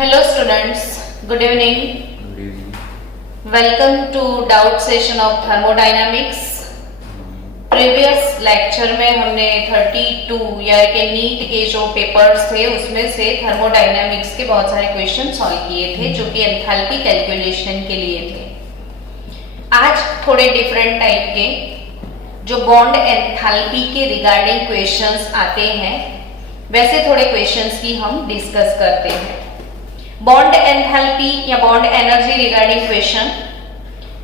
Hello students, good evening. Good evening. Welcome to doubt session of thermodynamics. Previous lecture में हमने 32 year के NEET के जो papers थे उसमें से थर्मोडायनामिक्स के बहुत सारे क्वेश्चन सॉल्व किए थे जो कि एंथैल्पी कैलकुलेशन के लिए थे। आज थोड़े डिफरेंट टाइप के जो बॉन्ड एंथैल्पी के रिगार्डिंग क्वेश्चंस आते हैं वैसे थोड़े क्वेश्चंस की हम डिस्कस करते हैं। बॉन्ड एंथैल्पी या बॉन्ड एनर्जी रिगार्डिंग क्वेश्चन।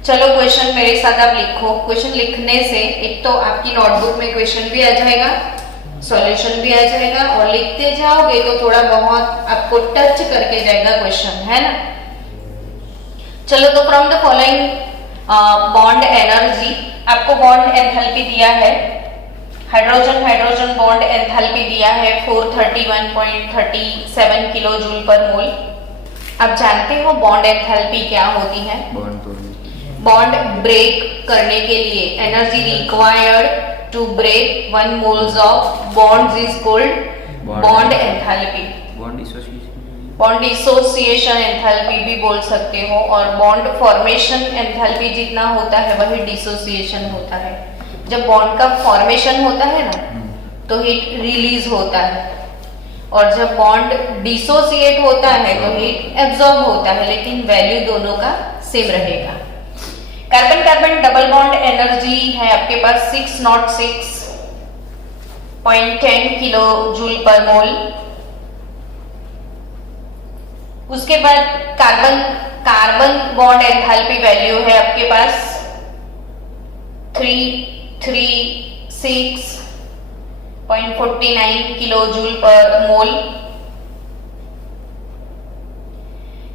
चलो क्वेश्चन मेरे साथ आप लिखो। क्वेश्चन लिखने से एक तो आपकी नोटबुक में क्वेश्चन भी आ जाएगा, सॉल्यूशन भी आ जाएगा और लिखते जाओगे तो थोड़ा बहुत आपको टच करके जाएगा क्वेश्चन, है ना। चलो तो from the following bond energy आपको बॉन्ड एंथैल्पी दिया है। हाइड्रोजन हाइड्रोजन बॉन्ड एंथैल्पी दिया है 431.37 किलो जूल पर मोल। आप जानते हो बॉन्ड एंथैल्पी क्या होती है? बॉन्ड ब्रेक करने के लिए energy required to break 1 moles of bonds is called bond enthalpy. Bond dissociation enthalpy भी बोल सकते हो और बॉन्ड फॉर्मेशन एंथैल्पी जितना होता है वही डिसोसिएशन होता है। जब बॉन्ड का फॉर्मेशन होता है ना तो हीट रिलीज होता है और जब बॉन्ड डिसोसिएट होता है तो हीट एब्जॉर्ब होता है, लेकिन वैल्यू दोनों का सेम रहेगा। Carbon carbon double bond energy है आपके पास 606.10 किलो जूल पर मोल। उसके बाद carbon carbon bond enthalpy value है आपके पास 336.49 किलो जूल पर मोल।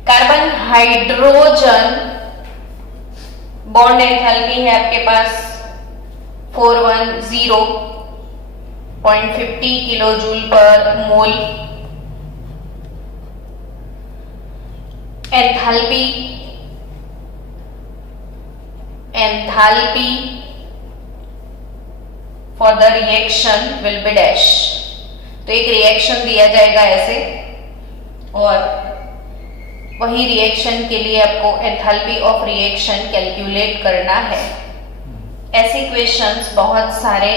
कार्बन हाइड्रोजन बॉन्ड एंथैल्पी है आपके पास 410.50 kilo joule per mole. Enthalpy for the reaction will be dash. तो एक रिएक्शन दिया जाएगा ऐसे और वही रिएक्शन के लिए आपको एंथैल्पी ऑफ रिएक्शन कैलकुलेट करना है। ऐसे क्वेश्चंस बहुत सारे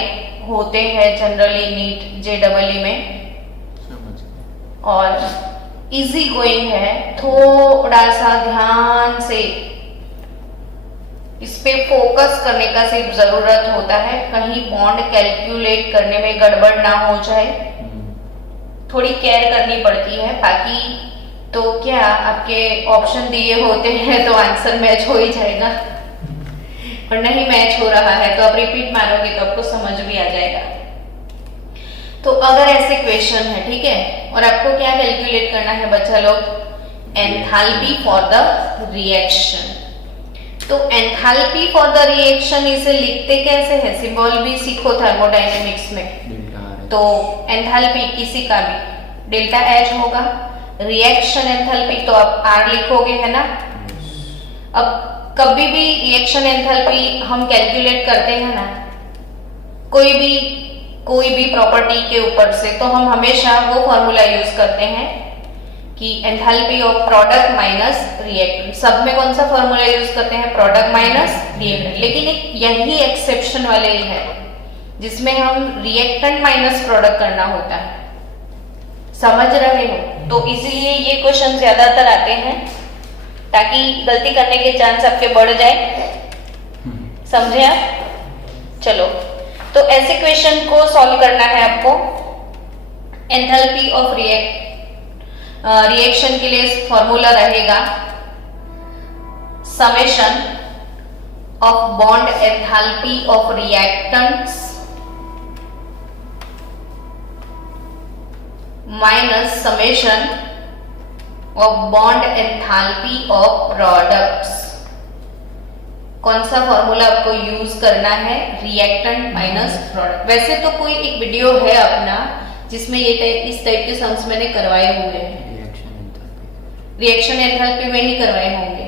होते हैं जनरली नीट जेडब्ल्यू में और इजी गोइंग है। थोड़ा सा ध्यान से इस पे फोकस करने का सिर्फ जरूरत होता है, कहीं बॉन्ड कैलकुलेट करने में गड़बड़ ना हो जाए, थोड़ी केयर करनी पड़ती है। बाकी तो क्या आपके ऑप्शन दिए होते हैं तो आंसर मैच हो ही जाएगा और नहीं मैच हो रहा है तो आप रिपीट मारोगे तो आपको समझ भी आ जाएगा। तो अगर ऐसे क्वेश्चन है, ठीक है, और आपको क्या कैलकुलेट करना है बच्चा लोग? Enthalpy for the reaction. तो एंथैल्पी फॉर द रिएक्शन इसे लिखते कैसे है? सिंबल भी सीखो थर्मोडायनेमिक्स में। तो एंथैल्पी किसी का भी डेल्टा एच होगा, रिएक्शन एंथैल्पी तो आप आर लिखोगे, है ना। अब कभी भी रिएक्शन एंथैल्पी हम कैलकुलेट करते हैं ना कोई भी प्रॉपर्टी के ऊपर से, तो हम हमेशा वो फॉर्मूला यूज करते हैं कि enthalpy of product minus reactant. सब में कौन सा फॉर्मूला यूज करते हैं? Product minus reactant. लेकिन एक यही एक्सेप्शन वाले ही है जिसमें हम रिएक्टेंट माइनस प्रोडक्ट करना होता है। समझ रहे हो? तो इसीलिए ये क्वेश्चन ज्यादातर आते हैं ताकि गलती करने के चांस आपके बढ़ जाए। समझे आप? चलो तो ऐसे क्वेश्चन को सॉल्व करना है आपको। एंथैल्पी ऑफ रिएक्शन के लिए फॉर्मूला रहेगा summation of bond enthalpy of reactants minus summation of bond enthalpy of products. कौन सा फॉर्मूला आपको यूज करना है? Reactant minus product. वैसे तो कोई एक वीडियो है अपना जिसमें ये इस टाइप के सम्स मैंने करवाए हुए हैं, रिएक्शन एंथैल्पी में ही करवाए होंगे।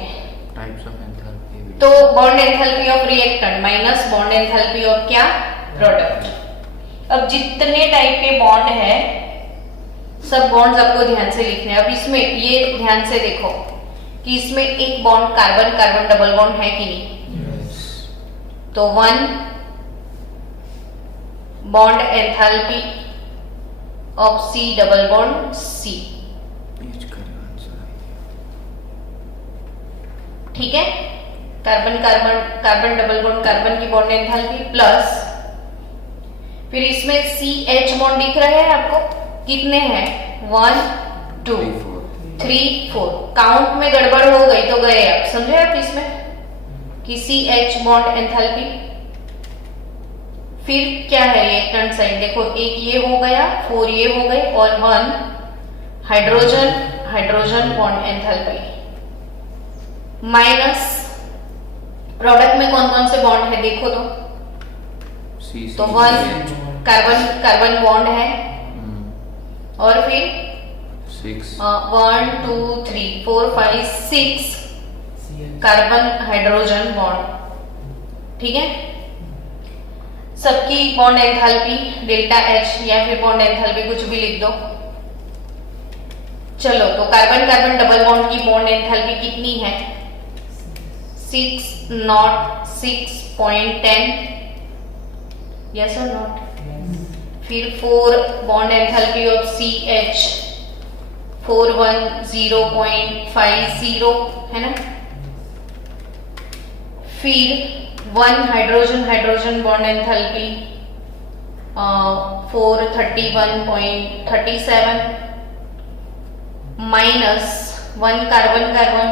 Types of enthalpy. तो bond enthalpy of reactant minus bond enthalpy of क्या? प्रोडक्ट। अब जितने टाइप के बॉन्ड है सब बॉन्ड्स आपको ध्यान से लिखने हैं। अब इसमें ये ध्यान से देखो कि इसमें एक bond carbon carbon double bond है कि नहीं। Yes. तो 1 bond enthalpy of C double bond C, H का आंसर है। ठीक है। Carbon carbon carbon double bond carbon की बॉन्ड एंथैल्पी प्लस फिर इसमें CH बॉन्ड दिख रहे हैं आपको, कितने हैं 1 2 3 4। काउंट में गड़बड़ हो गई तो गए आप, समझे आप इसमें कि CH बॉन्ड एंथैल्पी। फिर क्या है ये फ्रंट साइड देखो, एक ये हो गया, 4 ये हो गए और 1 hydrogen hydrogen bond enthalpy minus product में कौन कौन से बॉन्ड है देखो तो 1 कार्बन कार्बन बॉन्ड है और फिर 6 1 2 3 4 5 6 कार्बन हाइड्रोजन बॉन्ड। ठीक है, सबकी बॉन्ड एंथैल्पी डेल्टा H या फिर बॉन्ड एंथैल्पी कुछ भी लिख दो। चलो तो कार्बन कार्बन डबल बॉन्ड की बॉन्ड एंथैल्पी कितनी है 606.10, यस और नॉट। फिर 4 बॉन्ड एंथैल्पी ऑफ CH 410.50 है ना। फिर 1 hydrogen hydrogen bond enthalpy 431.37 minus 1 carbon carbon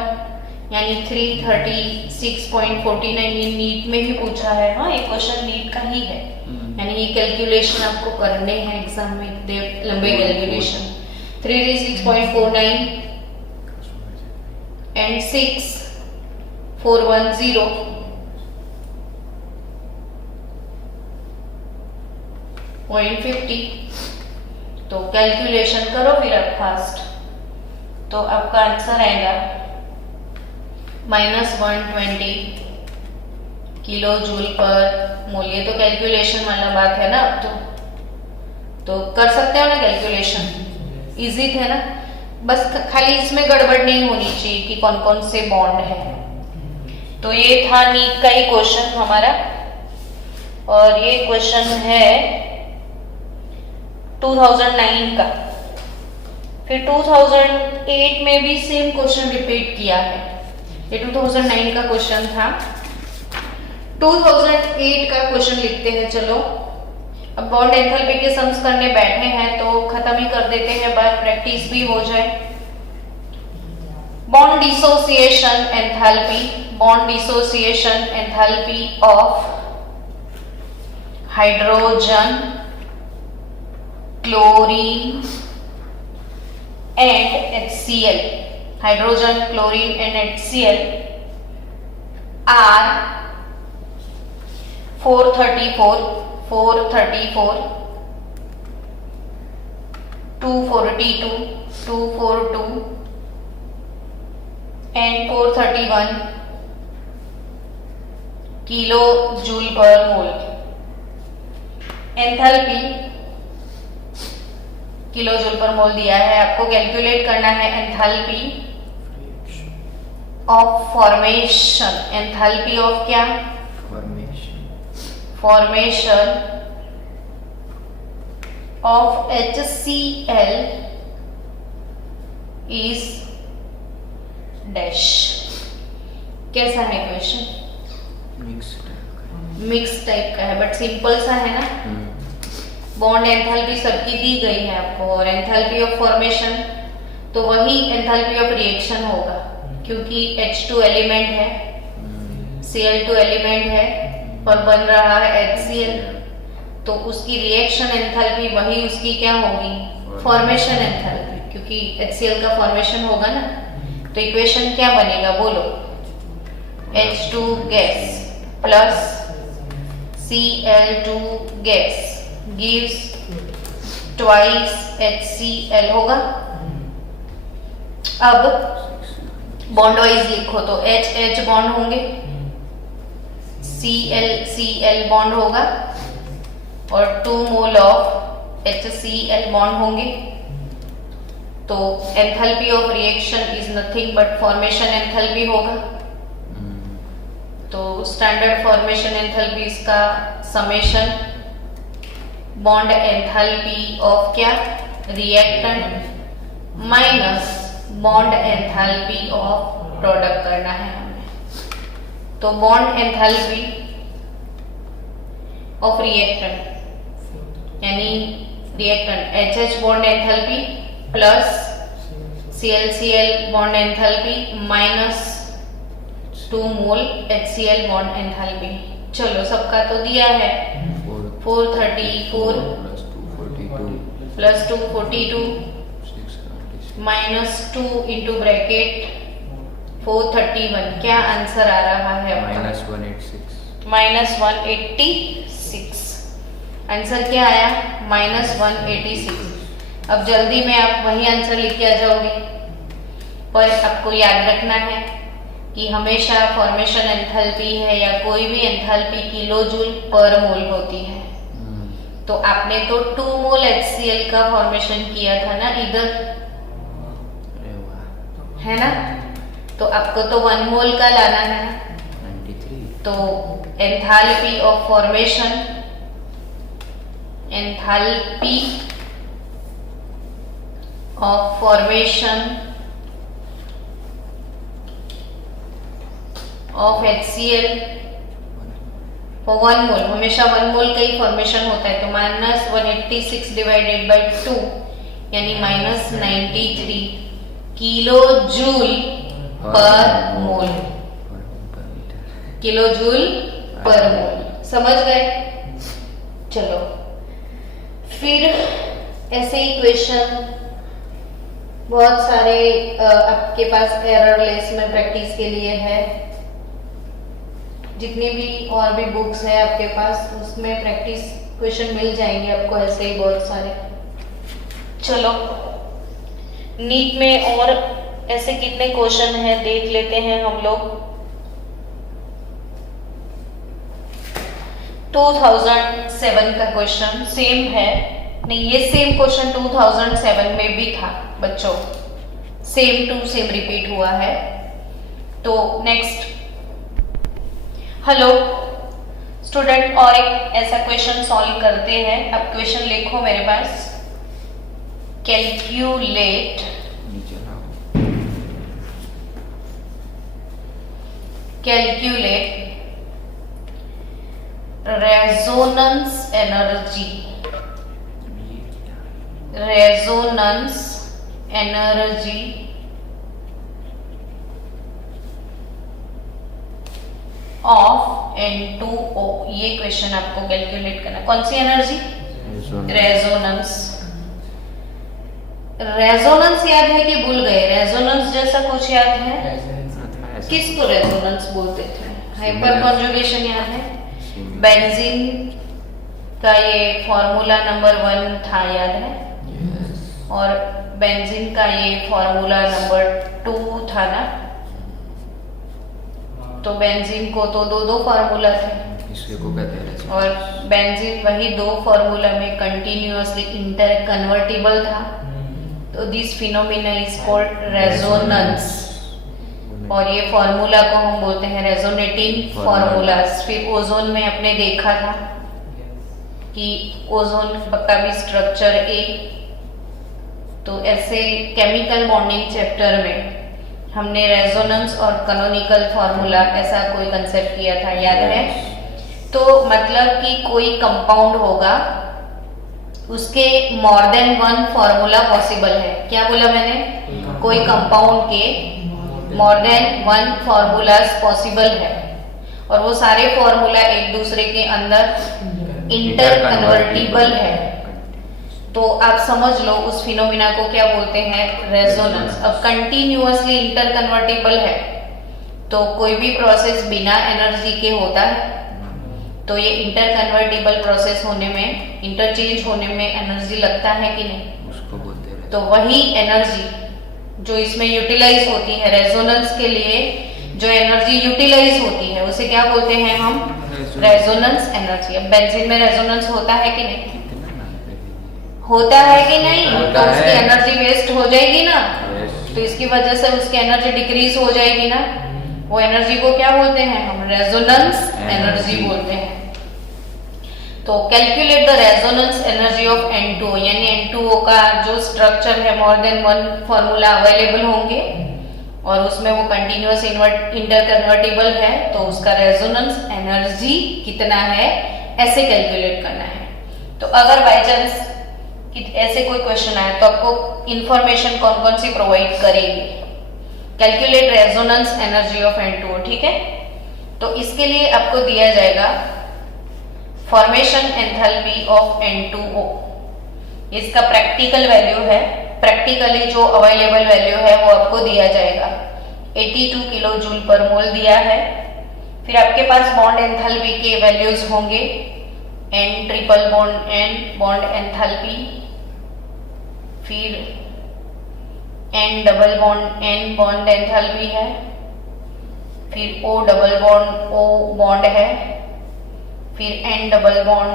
यानी 336.49। ये नीट में भी पूछा है, हाँ एक क्वेश्चन नीट का ही है, यानी ये कैलकुलेशन आपको करने हैं एग्जाम में, इतने लंबे कैलकुलेशन। 336.49 एंड 6 410.50। तो कैलकुलेशन करो फिर आप फास्ट, तो आपका आंसर आएगा -120 किलो जूल पर मोल। ये तो कैलकुलेशन वाला बात है ना, अब तो कर सकते हो ना कैलकुलेशन, इजी थे ना। बस खाली इसमें गड़बड़ नहीं होनी चाहिए कि कौन कौन से बॉन्ड है। तो ये था नीट का ही क्वेश्चन हमारा, और ये क्वेश्चन है 2009 का। फिर 2008 में भी सेम क्वेश्चन रिपीट किया है, ये 2009 का क्वेश्चन था। 2008 का क्वेश्चन लिखते हैं। चलो अब बॉन्ड एंथैल्पी के सम्स करने बैठे हैं तो खत्म ही कर देते हैं, बात प्रैक्टिस भी हो जाए। Bond dissociation enthalpy of hydrogen chlorine and HCl, hydrogen chlorine and HCl are 434 242 242 and 431 kilo joule per mole. Enthalpy kilo joule per मोल दिया है आपको, कैलकुलेट करना है enthalpy of formation. Enthalpy of क्या? Formation of HCl is dash। कैसा है question? Mix type का है, बट सिंपल सा है ना। बॉन्ड एंथैल्पी सबकी दी गई है आपको, और एंथैल्पी ऑफ फॉर्मेशन तो वही एंथैल्पी ऑफ रिएक्शन होगा, क्योंकि H2 एलिमेंट है, Cl2 एलिमेंट है और बन रहा है HCl, तो उसकी रिएक्शन एंथैल्पी वही उसकी क्या होगी? फॉर्मेशन एंथैल्पी, क्योंकि HCl का फॉर्मेशन होगा ना। तो इक्वेशन क्या बनेगा बोलो? H2 gas plus Cl2 gas gives twice HCl होगा। अब बॉन्ड वाइज लिखो तो H बॉन्ड होंगे, Cl बॉन्ड होगा और 2 मोल ऑफ HCl बॉन्ड होंगे। तो enthalpy of reaction is nothing but formation enthalpy होगा। तो स्टैंडर्ड फॉर्मेशन एंथैल्पी इसका समेशन बॉन्ड एंथैल्पी ऑफ क्या reactant minus bond enthalpy of product करना है हमें। तो बॉन्ड एंथैल्पी ऑफ रिएक्टेंट यानी reactant HH bond enthalpy plus ClCl bond enthalpy minus 2 मोल HCl bond enthalpy. चलो सबका तो दिया है 434 प्लस 242 माइनस 2 इंटू ब्रैकेट 431। क्या आंसर आ रहा है? -186। आंसर क्या आया? -186। अब जल्दी में आप वही आंसर लिख के आ जाओगे, पर आपको याद रखना है कि हमेशा फॉर्मेशन एंथैल्पी है या कोई भी एंथैल्पी किलो जूल पर मोल होती है। तो आपने तो 2 मोल HCl का फॉर्मेशन किया था ना इधर, है ना? तो आपको तो 1 मोल का लाना है ना। 93। तो enthalpy of formation, enthalpy of formation of HCl for 1 मोल, हमेशा 1 मोल का ही फॉर्मेशन होता है। तो -186 डिवाइडेड बाय 2 यानी -93 किलो जूल पर मोल। किलो जूल पर मोल, समझ गए? चलो फिर ऐसे ही क्वेश्चन बहुत सारे आपके पास एररलेस में प्रैक्टिस के लिए है। जितनी भी और भी बुक्स है आपके पास उसमें प्रैक्टिस क्वेश्चन मिल जाएंगे आपको ऐसे ही बहुत सारे। चलो नीट में और ऐसे कितने क्वेश्चन हैं देख लेते हैं हम लोग। 2007 का क्वेश्चन सेम है, नहीं ये सेम क्वेश्चन 2007 में भी था बच्चों, सेम टू सेम रिपीट हुआ है। तो नेक्स्ट, हेलो स्टूडेंट, और एक ऐसा क्वेश्चन सॉल्व करते हैं। अब क्वेश्चन लिखो मेरे पास, calculate resonance energy, resonance energy of N2O। ये क्वेश्चन आपको कैलकुलेट करना। कौन सी एनर्जी? रेजोनेंस। रेजोनेंस याद है कि भूल गए? रेजोनेंस जैसा कुछ याद है? किसको रेजोनेंस बोलते थे? हाइपर कॉन्जुगेशन याद है? बेंजीन का ये फॉर्मूला नंबर 1 था, याद है? और बेंजीन का ये फॉर्मूला नंबर 2 था ना। तो बेंजीन को तो दो फार्मूला थे, इसको कहते हैं, और बेंजीन वही 2 फार्मूला में कंटिन्यूअसली इंटर कन्वर्टिबल था। तो this phenomena is called resonance, और ये फॉर्मूला को हम बोलते हैं रेजोनेटिंग फॉर्मूलास। फिर ओजोन में आपने देखा था कि ओजोन का भी स्ट्रक्चर एक, तो ऐसे केमिकल बॉन्डिंग चैप्टर में हमने रेजोनेंस और कैनोनिकल फॉर्मूला ऐसा कोई कंसेप्ट किया था, याद है? तो मतलब कि कोई कंपाउंड होगा उसके मोर देन 1 फॉर्मूला पॉसिबल है। क्या बोला मैंने? कोई कंपाउंड के मोर देन 1 फॉर्मूलास पॉसिबल है, और वो सारे फॉर्मूला एक दूसरे के अंदर इंटर कन्वर्टिबल है। तो आप समझ लो उस फिनोमिना को क्या बोलते हैं? रेजोनेंस। अब कंटिन्यूअसली इंटर कन्वर्टिबल है, तो कोई भी प्रोसेस बिना एनर्जी के होता है, तो ये इंटर कन्वर्टिबल प्रोसेस होने में, इंटरचेंज होने में एनर्जी लगता है कि नहीं? उसको बोलते हैं। तो वही एनर्जी जो इसमें यूटिलाइज होती है, रेजोनेंस के लिए जो एनर्जी यूटिलाइज होती है उसे क्या बोलते हैं हम? Resonance energy. अब बेंजीन में रेजोनेंस होता है कि नहीं? होता है कि नहीं, होता तो उसकी है। एनर्जी वेस्ट हो जाएगी ना, Yes. तो इसकी वजह से उसकी एनर्जी डिक्रीज हो जाएगी ना। वो एनर्जी को क्या बोलते हैं हम, रेजोनेंस एनर्जी Energy. बोलते हैं। तो calculate the resonance energy of N2O, यानी N2O का जो स्ट्रक्चर है more than one formula available होंगे और उसमें वो कंटिन्यूअस इंटर कन्वर्टिबल है, तो उसका रेजोनेंस एनर्जी कितना है ऐसे कैलकुलेट करना है। तो अगर बाय चांस ऐसे कोई क्वेश्चन आए तो आपको इंफॉर्मेशन कौन कौन सी प्रोवाइड करेगी, calculate resonance energy of N2O, ठीक है। तो इसके लिए आपको दिया जाएगा फॉर्मेशन एंथैल्पी ऑफ N2O, इसका प्रैक्टिकल वैल्यू है, प्रैक्टिकली जो अवेलेबल वैल्यू है वो आपको दिया जाएगा 82 किलो जूल पर मोल दिया है। फिर आपके पास बॉन्ड एंथैल्पी के वैल्यूज होंगे, N triple bond N bond enthalpy, फिर N double bond N bond enthalpy है, फिर O double bond O bond है, फिर N double bond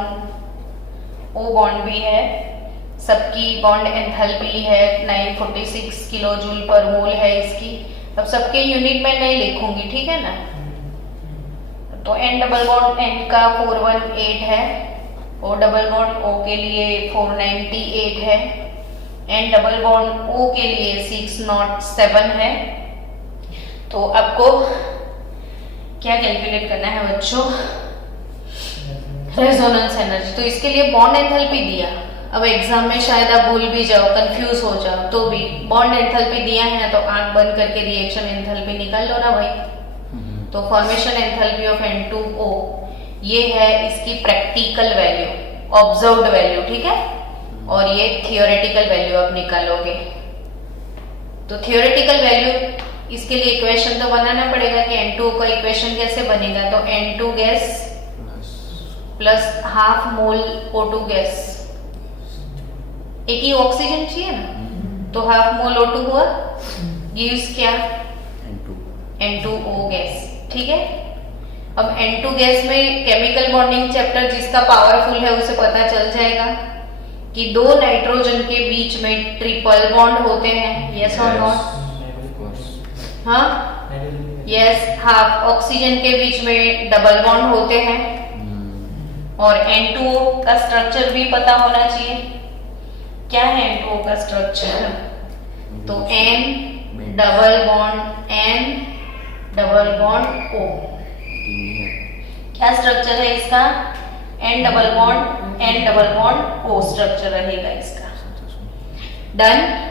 O bond भी है, सबकी बॉन्ड एंथैल्पी है 946 किलो जूल पर मोल है इसकी। अब सबके यूनिट में नहीं लिखूंगी, ठीक है ना। तो N डबल बॉन्ड N का 418 है, O डबल बॉन्ड O के लिए 498 है, N डबल बॉन्ड O के लिए 607 है। तो आपको क्या कैलकुलेट करना है बच्चों, रेजोनेंस एनर्जी। तो इसके लिए बॉन्ड एंथैल्पी दिया, अब एग्जाम में शायद आप भूल भी जाओ, कंफ्यूज हो जाओ, तो भी बॉन्ड एंथैल्पी दिया है तो आंख बंद करके रिएक्शन एंथैल्पी निकाल लो ना भाई। तो फॉर्मेशन एंथैल्पी ऑफ N2O ये है इसकी प्रैक्टिकल वैल्यू, ऑब्जर्व्ड वैल्यू, ठीक है, और ये थियोरेटिकल वैल्यू आप निकालोगे। तो थियोरेटिकल वैल्यू इसके लिए इक्वेशन तो बनाना पड़ेगा कि N2O का इक्वेशन कैसे बनेगा। तो N2 gas plus half mole O2 gas, एक ही ऑक्सीजन चाहिए ना, तो हाफ मोल O2 हुआ, गिव्स क्या, N2O गैस, ठीक है। अब N2 गैस में केमिकल बॉन्डिंग चैप्टर जिसका पावरफुल है उसे पता चल जाएगा कि दो नाइट्रोजन के बीच में ट्रिपल बॉन्ड होते हैं, यस और नॉट, हाँ यस। हाफ ऑक्सीजन के बीच में डबल बॉन्ड होते हैं, और N2O का स्ट्रक्चर भी पता होना चाहिए। क्या है N2O का स्ट्रक्चर, तो N double bond N double bond O, क्या स्ट्रक्चर है इसका, N double bond N double bond O structure रहेगा इसका। डन।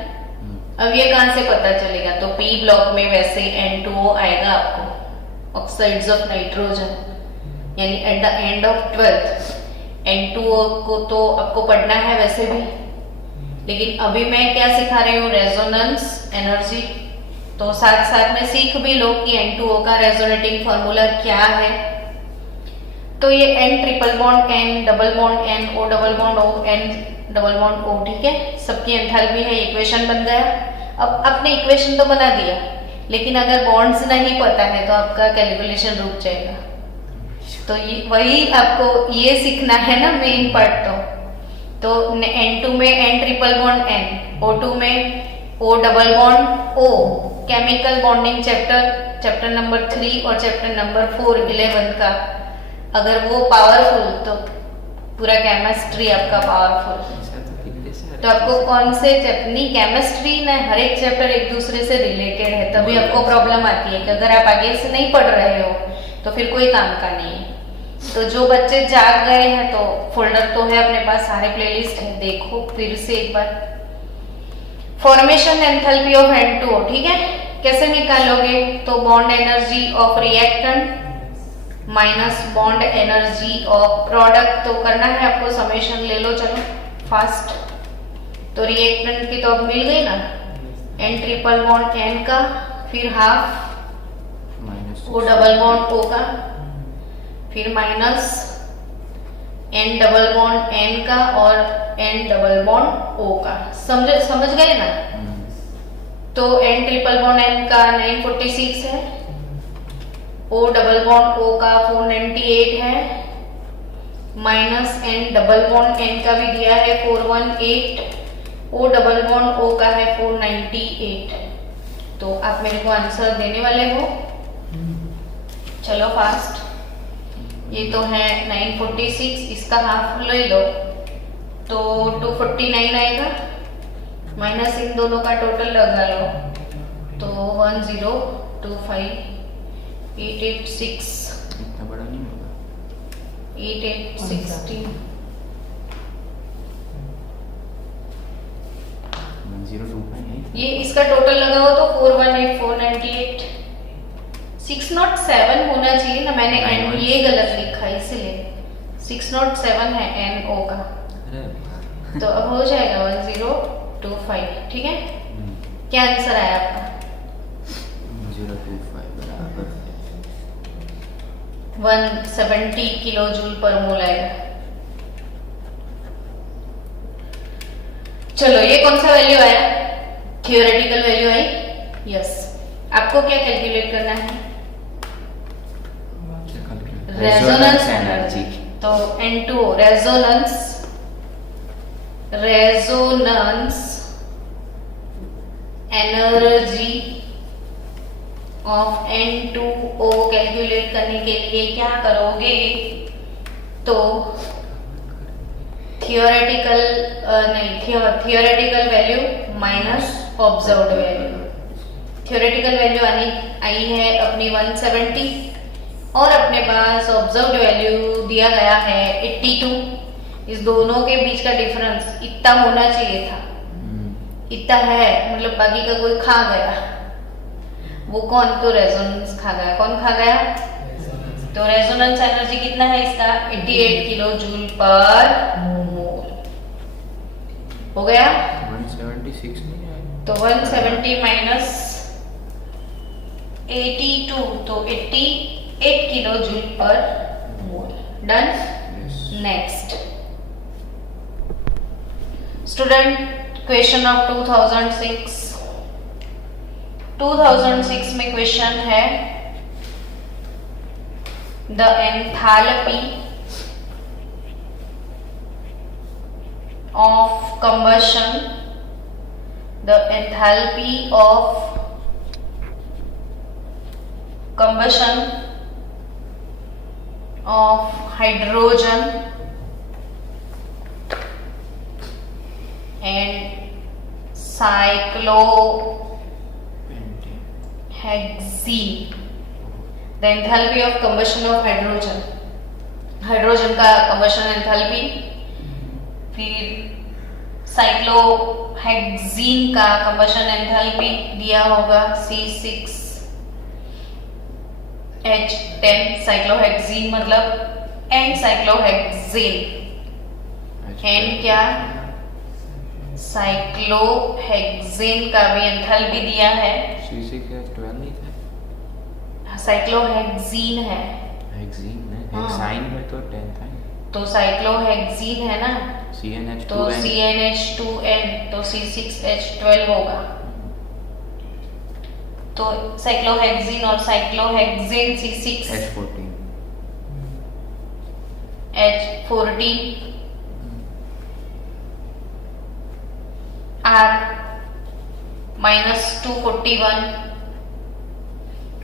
अब ये कहां से पता चलेगा, तो P ब्लॉक में वैसे N2O आएगा आपको, ऑक्साइड्स ऑफ नाइट्रोजन, यानी at the end of 12th N2O को तो आपको पढ़ना है वैसे भी, लेकिन अभी मैं क्या सिखा रही हूँ, रेजोनेंस एनर्जी। तो साथ साथ में सीख भी लो कि N2O का रेजोनेटिंग फॉर्मूला क्या है। तो ये N triple bond N double bond N O double bond O N double bond O, ठीक है, सबकी एंथैल्पी है, इक्वेशन बन गया। अब आपने इक्वेशन तो बना दिया, लेकिन अगर बॉन्ड्स नहीं पता है तो आपका कैलकुलेशन रुक जाएगा। तो ये वही आपको ये सीखना है ना मेन पार्ट। तो N2 में N triple bond N, O2 में O double bond O, chemical bonding chapter number 3 और चैप्टर नंबर 4 11 का, अगर वो पावरफुल तो पूरा केमिस्ट्री आपका पावरफुल। तो आपको कौन से चैप्टर, केमिस्ट्री ना हर एक चैप्टर एक दूसरे से रिलेटेड है, तभी आपको प्रॉब्लम आती है कि अगर आप आगे से नहीं पढ़ रहे हो तो फिर कोई काम का नहीं है। तो जो बच्चे जाग गए हैं तो फोल्डर तो है अपने पास, सारे प्लेलिस्ट है, देखो फिर से एक बार। फॉर्मेशन एंथैल्पी ऑफ N2O, ठीक है, कैसे निकालोगे, तो bond energy of reactant minus bond energy of product, तो करना है आपको, समेशन ले लो चलो फास्ट। तो रिएक्टेंट की तो अब मिल गई ना, N ट्रिपल बॉन्ड N का, फिर half O double bond O का, फिर minus N double bond N का और N डबल बॉन्ड O का। समझ गए ना। तो N ट्रिपल बॉन्ड N का 946 है, O डबल बॉन्ड O का 498 है, minus N double bond N का भी दिया है 418, ओ डबल बॉन्ड ओ का है 498। तो आप मेरे को आंसर देने वाले हो? चलो फास्ट। ये तो है 946, इसका हाफ ले लो तो 249 आएगा, माइनस इन दोनों का टोटल लगा लो तो 1025886, इतना बड़ा नहीं होगा। 8816, 1025 ये इसका टोटल लगाओ तो 418498, 607 होना चाहिए ना, मैंने एन ये गलत लिखा इसलिए 607 है एन ओ का। अरे तो अब हो जाएगा 1025, ठीक है। क्या आंसर आया आपका? 1025 बराबर 170 किलो जूल पर मोल आएगा। चलो ये कौन सा वैल्यू आया? थियोरेटिकल वैल्यू आई, यस। आपको क्या कैलकुलेट करना है? Resonance energy. तो N2 resonance energy of N2O calculate करने के लिए क्या करोगे? तो theoretical value minus observed value. Theoretical value आई है अपनी 170 और अपने पास ऑब्जर्व्ड वैल्यू दिया गया है 82। इस दोनों के बीच का डिफरेंस इतना होना चाहिए था, इतना है, मतलब बाकी का कोई खा गया। वो कौन? तो रेजोनेंस खा गया। कौन खा गया? तो रेजोनेंस एनर्जी कितना है इसका? 88 किलो जूल पर मोल। हो गया 176 नहीं है तो 170 माइनस 82 तो 88 kilo joule per mole. Done. Next student, question of 2006 में क्वेश्चन है the enthalpy of combustion, the enthalpy of combustion of hydrogen and cyclohexene. The enthalpy of combustion of hydrogen, hydrogen का combustion enthalpy, फिर cyclohexene का combustion enthalpy दिया होगा C6H10 cyclohexene मतलब and cyclohexane and क्या cyclohexane का भी एंथैल्पी दिया है। C6H12 नहीं था, साइक्लोहेक्सीन है, हेक्सीन है, हेक्साइन में तो 10 था। तो साइक्लोहेक्सीन है ना, CnH2n तो CnH2n तो C6H12 होगा। तो साइक्लोहेक्सीन और cyclohexane C6H14 R -241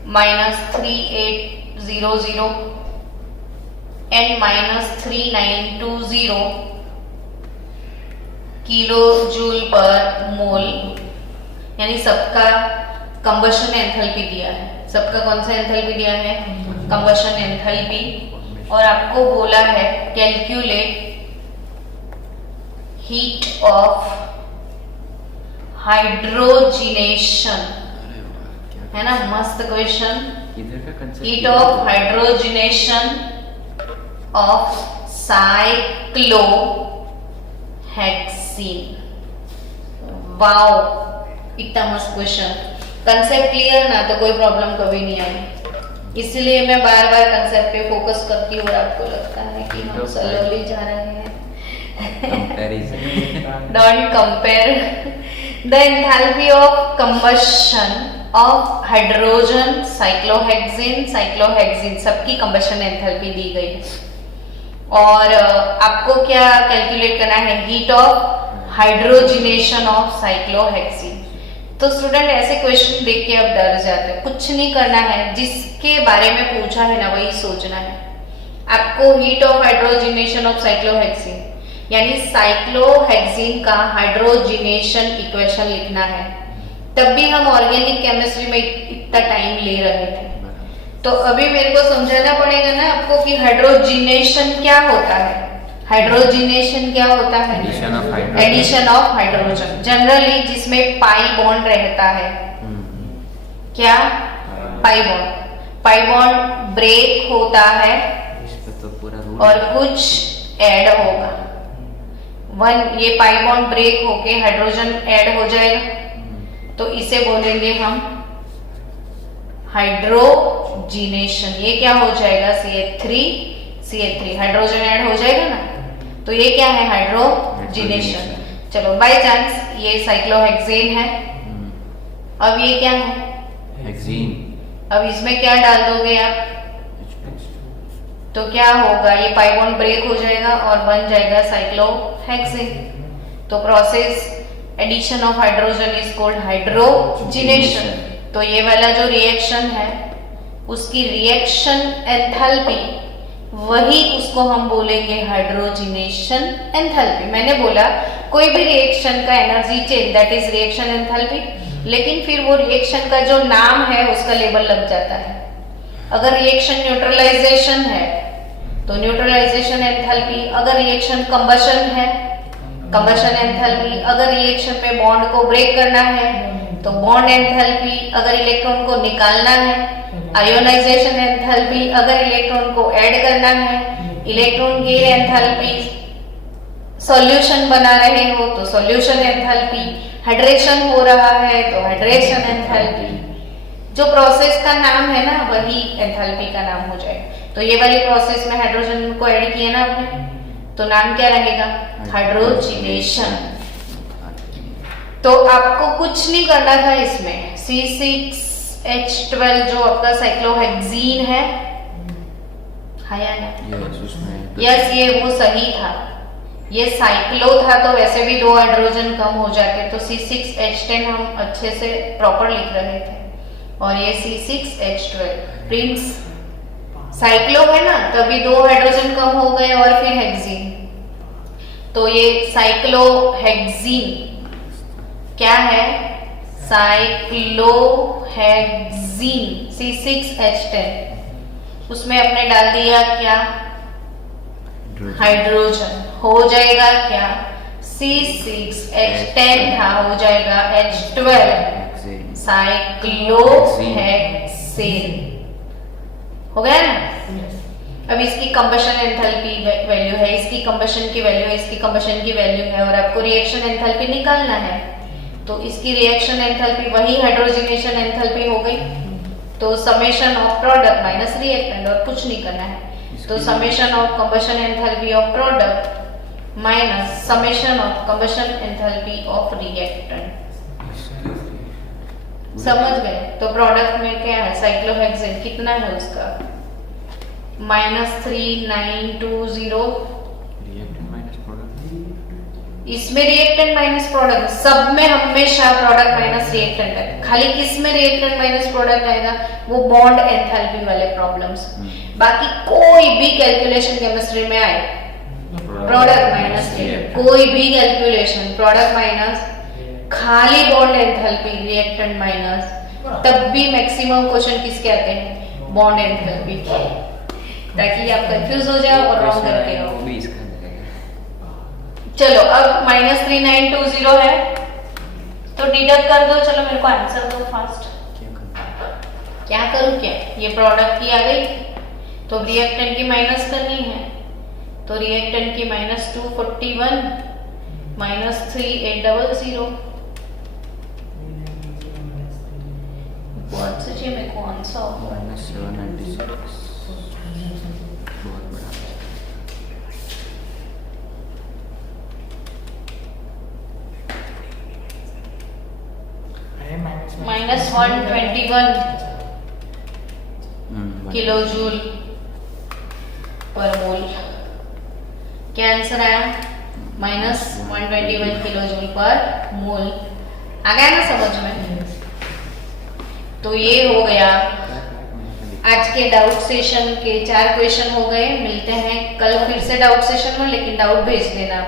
-3800 and -3920 kilo joule per mole, यानी सबका कंबशन एंथैल्पी दिया है। सबका कौन सा एंथैल्पी दिया है? Combustion enthalpy. और आपको बोला है कैलकुलेट हीट ऑफ हाइड्रोजिनेशन, है ना, मस्त question. Heat of hydrogenation of cyclohexene. Wow, इतना मस्त क्वेश्चन। कंसेप्ट क्लियर ना तो कोई प्रॉब्लम कभी नहीं आई, इसलिए मैं बार बार कंसेप्ट पे फोकस करती हूँ और आपको लगता है कि हम स्लोली जा रहे हैं। Don't compare. The enthalpy of combustion of hydrogen, cyclohexane सबकी combustion enthalpy दी गई है। और आपको क्या कैलकुलेट करना है, heat of hydrogenation of cyclohexene. तो स्टूडेंट ऐसे क्वेश्चन देख के अब डर जाते हैं, कुछ नहीं करना है, जिसके बारे में पूछा है ना वही सोचना है। आपको heat of hydrogenation of cyclohexene यानी साइक्लोहेक्सीन का हाइड्रोजिनेशन इक्वेशन लिखना है। तब भी हम ऑर्गेनिक केमिस्ट्री में इतना टाइम ले रहे थे, तो अभी मेरे को समझाना पड़ेगा ना आपको कि हाइड्रोजिनेशन क्या होता है। हाइड्रोजिनेशन क्या होता है? एडिशन ऑफ हाइड्रोजन, जनरली जिसमें पाई बॉन्ड रहता है। क्या? Pi bond. Pi bond break होता है तो पूरा और कुछ ऐड होगा। ये पाई बॉन्ड ब्रेक होके हाइड्रोजन ऐड हो जाएगा, तो इसे बोलेंगे हम हाइड्रोजिनेशन। ये क्या हो जाएगा? CH3 हाइड्रोजन ऐड हो जाएगा ना, तो ये क्या है? हाइड्रोजिनेशन। चलो बाय चांस ये साइक्लोहेक्सेन है, अब ये क्या है? हेक्सीन। अब इसमें क्या डाल दोगे आप? तो क्या होगा? ये पाई बॉन्ड ब्रेक हो जाएगा और बन जाएगा साइक्लोहेक्सेन। तो process addition of hydrogen is called hydrogenation. तो ये वाला जो रिएक्शन है उसकी रिएक्शन एंथैल्पी, वही उसको हम बोलेंगे हाइड्रोजिनेशन एंथैल्पी। मैंने बोला कोई भी रिएक्शन का energy change that is reaction enthalpy, लेकिन फिर वो रिएक्शन का जो नाम है उसका लेबल लग जाता है। अगर रिएक्शन न्यूट्रलाइजेशन है तो न्यूट्रलाइजेशन एंथैल्पी, अगर रिएक्शन कंबशन है कंबशन एंथैल्पी, अगर रिएक्शन में बॉन्ड को ब्रेक करना है तो बॉन्ड एंथैल्पी, अगर इलेक्ट्रॉन को निकालना है आयोनाइजेशन एंथैल्पी, अगर इलेक्ट्रॉन को ऐड करना है इलेक्ट्रॉन गेन एंथैल्पी, सॉल्यूशन बना रहे हो तो सॉल्यूशन एंथैल्पी, हाइड्रेशन हो रहा है तो हाइड्रेशन एंथैल्पी। जो प्रोसेस का नाम है ना वही एंथैल्पी का नाम हो जाएगा। तो ये वाली प्रोसेस में हाइड्रोजन को ऐड किया ना आपने, तो नाम क्या रहेगा? हाइड्रोजिनेशन। तो आपको कुछ नहीं करना था इसमें। C6H12 जो आपका साइक्लोहेक्सीन है या ना? यस, ये वो सही था। ये साइक्लो था तो वैसे भी 2 हाइड्रोजन कम हो जाते, तो C6H10 हम अच्छे से प्रॉपर लिख रहे थे, और ये C6H12 प्रिंस साइक्लो है ना, तभी 2 हाइड्रोजन कम हो गए और फिर हेक्सीन। तो ये साइक्लोहेक्सीन क्या है? साइक्लोहेक्सीन C6H10, उसमें अपने डाल दिया क्या? हाइड्रोजन। हो जाएगा क्या? C6H10 था, हो जाएगा H12 साइक्लोहेक्सेन। हो गया ना? अब इसकी कंबशन एंथैल्पी वैल्यू है, इसकी कंबशन की वैल्यू है, इसकी कंबशन की वैल्यू है, और आपको रिएक्शन एंथैल्पी निकालना है। तो इसकी रिएक्शन एंथैल्पी वही हाइड्रोजिनेशन एंथैल्पी हो गई। तो summation of product minus reactant, और कुछ नहीं करना है। तो summation of combustion enthalpy of product minus summation of combustion enthalpy of reactant. समझ गए? तो प्रोडक्ट में क्या है? साइक्लोहेक्सेन कितना है उसका? -3920। इसमें रिएक्टेंट माइनस प्रोडक्ट, सब में हमेशा प्रोडक्ट माइनस रिएक्टेंट है। खाली किस में रिएक्टेंट माइनस प्रोडक्ट आएगा? वो बॉन्ड एंथैल्पी वाले प्रॉब्लम्स। बाकी कोई भी कैलकुलेशन केमिस्ट्री में आए प्रोडक्ट माइनस रिएक्टेंट, कोई भी कैलकुलेशन प्रोडक्ट माइनस, खाली बॉन्ड एंथैल्पी रिएक्टेंट माइनस, तब भी मैक्सिमम क्वेश्चन किसके आते हैं? बॉन्ड एंथैल्पी, ताकि आप कंफ्यूज हो जाओ और रॉन्ग करके हो। चलो अब -3920 है तो डिडक्ट कर दो। चलो मेरे को आंसर दो फास्ट। क्या करूं? क्या ये प्रोडक्ट की आ गई, तो रिएक्टेंट की माइनस करनी है। तो रिएक्टेंट की -241 -3800 कौन सा चाहिए मेरे को आंसर? -796 बहुत बड़ा। -121 किलो जूल पर मोल। क्या आंसर आया? -121 किलो जूल पर मोल। आ गया ना समझ में? तो ये हो गया आज के डाउट सेशन के 4 क्वेश्चन हो गए। मिलते हैं कल फिर से डाउट सेशन में, लेकिन डाउट भेज देना।